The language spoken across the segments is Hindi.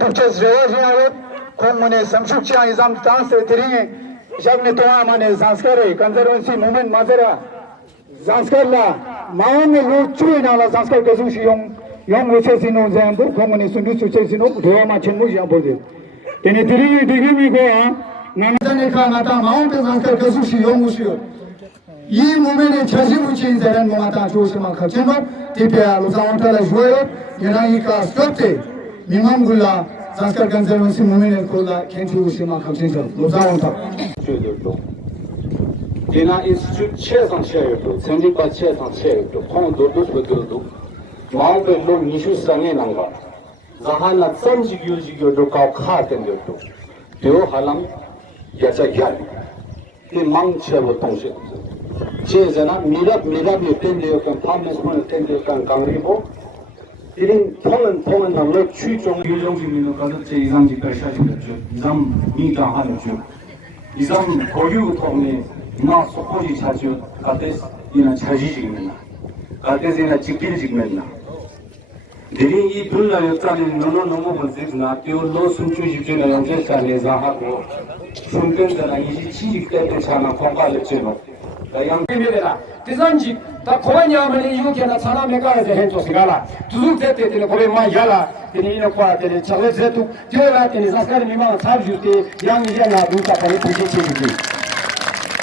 Türkçe revajiyet komune samşukçı izam dans ettiğini jagni toa mane zanskare conservancy movement mazera zanskarla maone luchu nala zanskar kazushi yong uçesino zambur komune sundu uçesino dewa chenmu yambode tene tiri digimi go nanadane kanata maone zanskar kazushi yong uçuyor 이 몸에 자신을 지은 사람 뭐마다 조심만 걱정도 대표야 로사원탈의 조회로 연합이가 스톱대 민망굴라 zanskar conservancy movement kola kentu ushima 걱정도 로사원탈 Dina Institute 600도 생직과 600도 콩도도 스베도도 마음별로 니슈상에 난가 자한나 썸지기요지기요도 가카텐도도 요 할람 야자야 이 망치하고 동시 제자나 미랍 텐데요 kan 파메스만 텐데요 kan 강리고 이린 통은 남로 추종 유종진민의 가서 제 이상직까지 하시겠죠 이상 미가 하죠 이상 고유 통에 나 소포지 자주 가데스 이나 자지 지금나 가데스나 지킬 지금나 내린 이 불나요 짜는 너무 번세나 띄올로 숨주 집주나 영제 살레자 하고 숨근자나 이지 치직 때때 차나 공갈을 째노 양비메라 대산지 다 고만야만이 이거게나 사람에가 해줘 시가라 두둑 때때는 고래만 야라 되니는 과때는 차례제도 되라 되니 사스카리 미만 사주때 양이잖아 누가 빨리 부시치지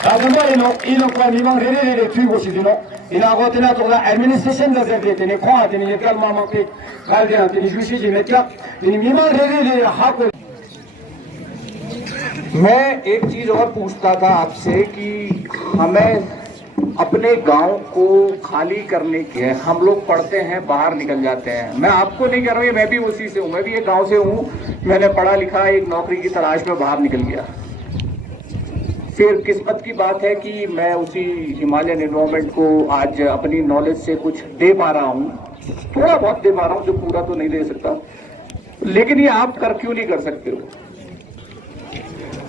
아주마이노 이노과 미만 레레레 튀고시디노 이나고테나 도가 애드미니스트레이션 데데테니 코아테니 예칼마마페 갈데한테니 주시지 메캬 되니 미만 레레레 하고 मैं एक चीज और पूछता था आपसे कि हमें अपने गांव को खाली करने के हम लोग पढ़ते हैं बाहर निकल जाते हैं मैं आपको नहीं कह रहा हूँ मैं भी उसी से हूँ मैं भी एक गांव से हूँ मैंने पढ़ा लिखा एक नौकरी की तलाश में बाहर निकल गया फिर किस्मत की बात है कि मैं उसी हिमालयन एनवायरनमेंट को आज अपनी नॉलेज से कुछ दे पा रहा हूँ थोड़ा बहुत दे पा रहा हूँ जो पूरा तो नहीं दे सकता लेकिन ये आप कर क्यों नहीं कर सकते हो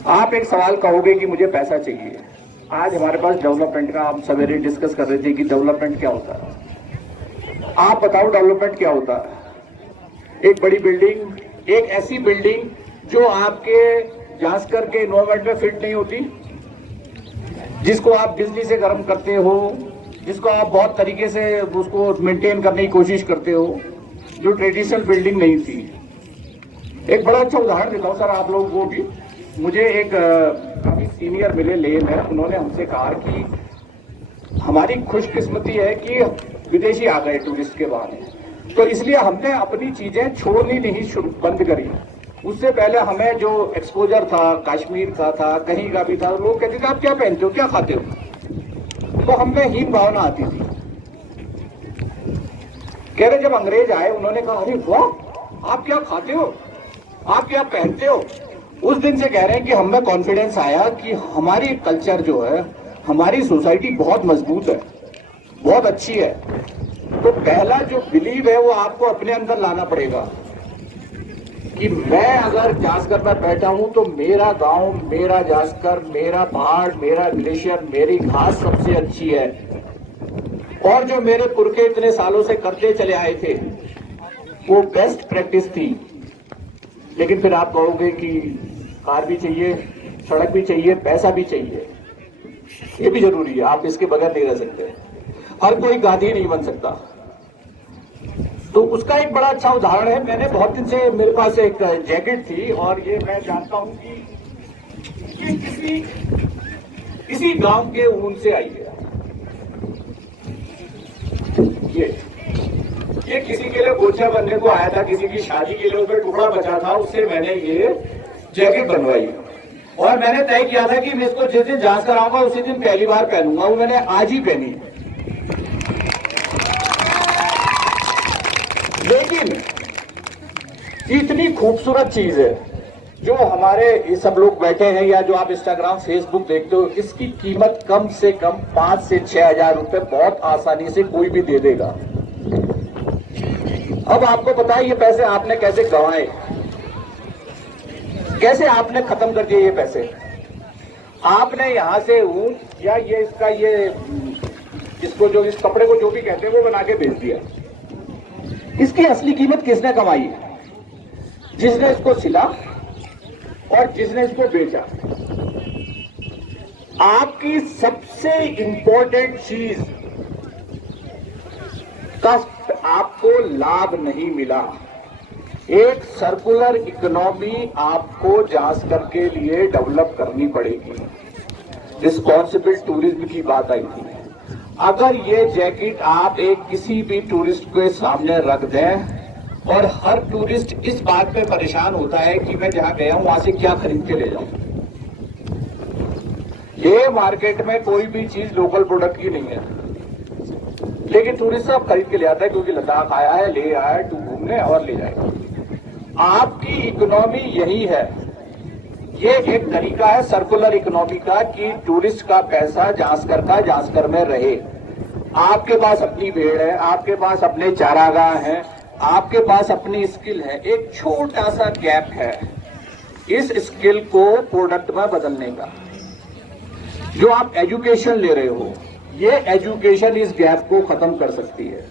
आप एक सवाल कहोगे कि मुझे पैसा चाहिए आज हमारे पास डेवलपमेंट का हम सवेरे डिस्कस कर रहे थे कि डेवलपमेंट क्या होता है आप बताओ डेवलपमेंट क्या होता है एक बड़ी बिल्डिंग एक ऐसी बिल्डिंग जो आपके जांसकर के एनवायरनमेंट में फिट नहीं होती जिसको आप बिजली से गर्म करते हो जिसको आप बहुत तरीके से उसको मेंटेन करने की कोशिश करते हो जो ट्रेडिशनल बिल्डिंग नहीं थी एक बड़ा अच्छा उदाहरण देता हूँ सर आप लोगों को भी मुझे एक काफी सीनियर मिले लेन है उन्होंने हमसे कहा कि हमारी खुशकिस्मती है कि विदेशी आ गए टूरिस्ट के बहाने तो इसलिए हमने अपनी चीजें छोड़नी नहीं बंद करी उससे पहले हमें जो एक्सपोजर था कश्मीर का था कहीं का भी था लोग कहते थे आप क्या पहनते हो क्या खाते हो तो हमें हीन भावना आती थी कह रहे जब अंग्रेज आए उन्होंने कहा अरे वाह आप क्या खाते हो आप क्या पहनते हो उस दिन से कह रहे हैं कि हमें कॉन्फिडेंस आया कि हमारी कल्चर जो है हमारी सोसाइटी बहुत मजबूत है बहुत अच्छी है तो पहला जो बिलीव है वो आपको अपने अंदर लाना पड़ेगा कि मैं अगर जासकर में बैठा हूं तो मेरा गांव मेरा जासकर मेरा पहाड़ मेरा ग्लेशियर मेरी घास सबसे अच्छी है और जो मेरे पुरखे इतने सालों से करते चले आए थे वो बेस्ट प्रैक्टिस थी लेकिन फिर आप कहोगे कि कार भी चाहिए सड़क भी चाहिए पैसा भी चाहिए ये भी जरूरी है आप इसके बगैर नहीं रह सकते हर कोई गांधी नहीं बन सकता तो उसका एक बड़ा अच्छा उदाहरण है मैंने बहुत दिन से मेरे पास एक जैकेट थी और ये मैं जानता हूं कि ये किसी गांव के ऊन से आई है ये किसी के लिए गोचा बनने को आया था किसी की शादी के लिए उसमें टुकड़ा बचा था उससे मैंने ये जैकेट बनवाई और मैंने तय किया था कि मैं इसको जिस दिन जांच कराऊंगा उसी दिन पहली बार पहनूंगा वो मैंने आज ही पहनी कि इतनी खूबसूरत चीज है जो हमारे ये सब लोग बैठे हैं या जो आप इंस्टाग्राम फेसबुक देखते हो, इसकी कीमत कम से कम 5 से 6 हजार रुपए बहुत आसानी से कोई भी दे देगा। अब आपको पता है ये पैसे आपने कैसे गंवाए, कैसे आपने खत्म कर दिए ये पैसे। आपने यहां से ऊंट या ये इसका ये इसको जो इस कपड़े को जो भी कहते हैं वो बना के बेच दिया। इसकी असली कीमत किसने कमाई है? जिसने इसको सिला और जिसने इसको बेचा। आपकी सबसे इंपॉर्टेंट चीज का आपको लाभ नहीं मिला। एक सर्कुलर इकोनॉमी आपको जांचकर के लिए डेवलप करनी पड़ेगी। रिस्पॉन्सिबल टूरिज्म की बात आई थी। अगर ये जैकेट आप एक किसी भी टूरिस्ट के सामने रख दें और हर टूरिस्ट इस बात पे परेशान होता है कि मैं जहां गया हूं वहां से क्या खरीद के ले जाऊं। ये मार्केट में कोई भी चीज लोकल प्रोडक्ट की नहीं है, लेकिन टूरिस्ट सब खरीद के ले आता है क्योंकि लद्दाख आया है, ले आया है टूर घूमने और ले जाएगा। आपकी इकोनॉमी यही है। ये एक तरीका है सर्कुलर इकोनॉमी का कि टूरिस्ट का पैसा जांचकर में रहे। आपके पास अपनी भेड़ है, आपके पास अपने चारागाह हैं, आपके पास अपनी स्किल है। एक छोटा सा गैप है इस स्किल को प्रोडक्ट में बदलने का। जो आप एजुकेशन ले रहे हो, ये एजुकेशन इस गैप को खत्म कर सकती है।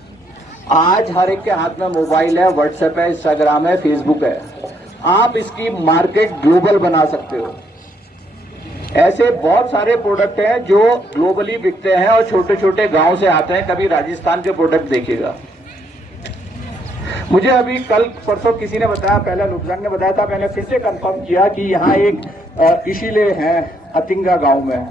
आज हर एक के हाथ में मोबाइल है, व्हाट्सएप है, इंस्टाग्राम है, फेसबुक है। आप इसकी मार्केट ग्लोबल बना सकते हो। ऐसे बहुत सारे प्रोडक्ट हैं जो ग्लोबली बिकते हैं और छोटे छोटे गांव से आते हैं। कभी राजस्थान के प्रोडक्ट देखिएगा। मुझे अभी कल परसों किसी ने बताया, पहला नुकसान ने बताया था, मैंने फिर से कंफर्म किया कि यहाँ एक इसीलिए है अतिंगा गांव में।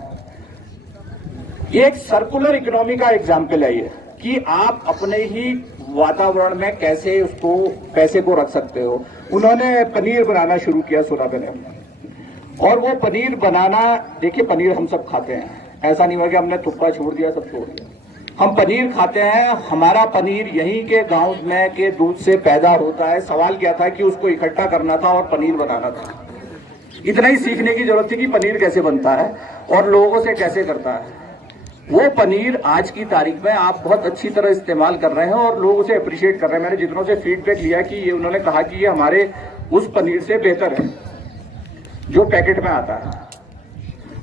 ये एक सर्कुलर इकोनॉमी का एग्जाम्पल है ये कि आप अपने ही वातावरण में कैसे उसको पैसे को रख सकते हो। उन्होंने पनीर बनाना शुरू किया सोनाबे ने, और वो पनीर बनाना, देखिए पनीर हम सब खाते हैं, ऐसा नहीं हुआ कि हमने तुक्का छोड़ दिया, सब छोड़ दिया। हम पनीर खाते हैं। हमारा पनीर यहीं के गांव में के दूध से पैदा होता है। सवाल क्या था कि उसको इकट्ठा करना था और पनीर बनाना था। इतना ही सीखने की जरूरत थी कि पनीर कैसे बनता है और लोगों से कैसे करता है। वो पनीर आज की तारीख में आप बहुत अच्छी तरह इस्तेमाल कर रहे हैं और लोग उसे अप्रिशिएट कर रहे हैं। मैंने जितनों से फीडबैक लिया कि ये उन्होंने कहा कि ये हमारे उस पनीर से बेहतर है जो पैकेट में आता है।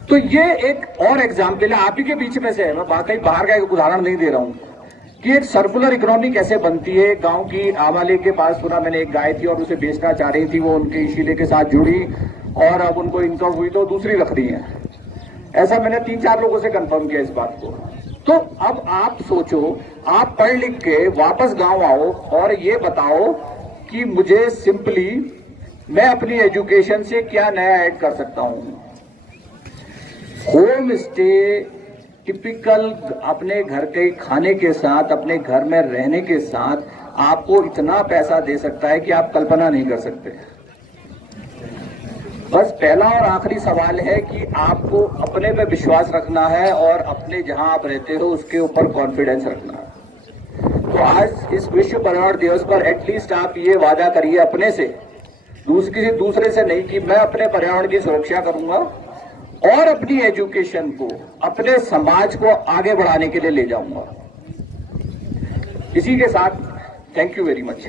तो ये एक और एग्जाम्पल है, आप ही के बीच में से है, मैं बाकी बाहर का एक उदाहरण नहीं दे रहा हूं कि एक सर्कुलर इकोनॉमी कैसे बनती है। गांव की आमाले के पास सुना मैंने, एक गाय थी और उसे बेचना चाह रही थी, वो उनके इसीले के साथ जुड़ी और अब उनको इनकम हुई तो दूसरी रख रही है। ऐसा मैंने 3-4 लोगों से कंफर्म किया इस बात को। तो अब आप सोचो, आप पढ़ लिख के वापस गांव आओ और ये बताओ कि मुझे सिंपली मैं अपनी एजुकेशन से क्या नया ऐड कर सकता हूं। होम स्टे टिपिकल अपने घर के खाने के साथ, अपने घर में रहने के साथ आपको इतना पैसा दे सकता है कि आप कल्पना नहीं कर सकते। बस पहला और आखिरी सवाल है कि आपको अपने पे विश्वास रखना है और अपने जहां आप रहते हो उसके ऊपर कॉन्फिडेंस रखना है। तो आज इस विश्व पर्यावरण दिवस पर एटलीस्ट आप ये वादा करिए अपने से, किसी दूसरे से नहीं, कि मैं अपने पर्यावरण की सुरक्षा करूंगा और अपनी एजुकेशन को, अपने समाज को आगे बढ़ाने के लिए ले जाऊंगा। इसी के साथ थैंक यू वेरी मच।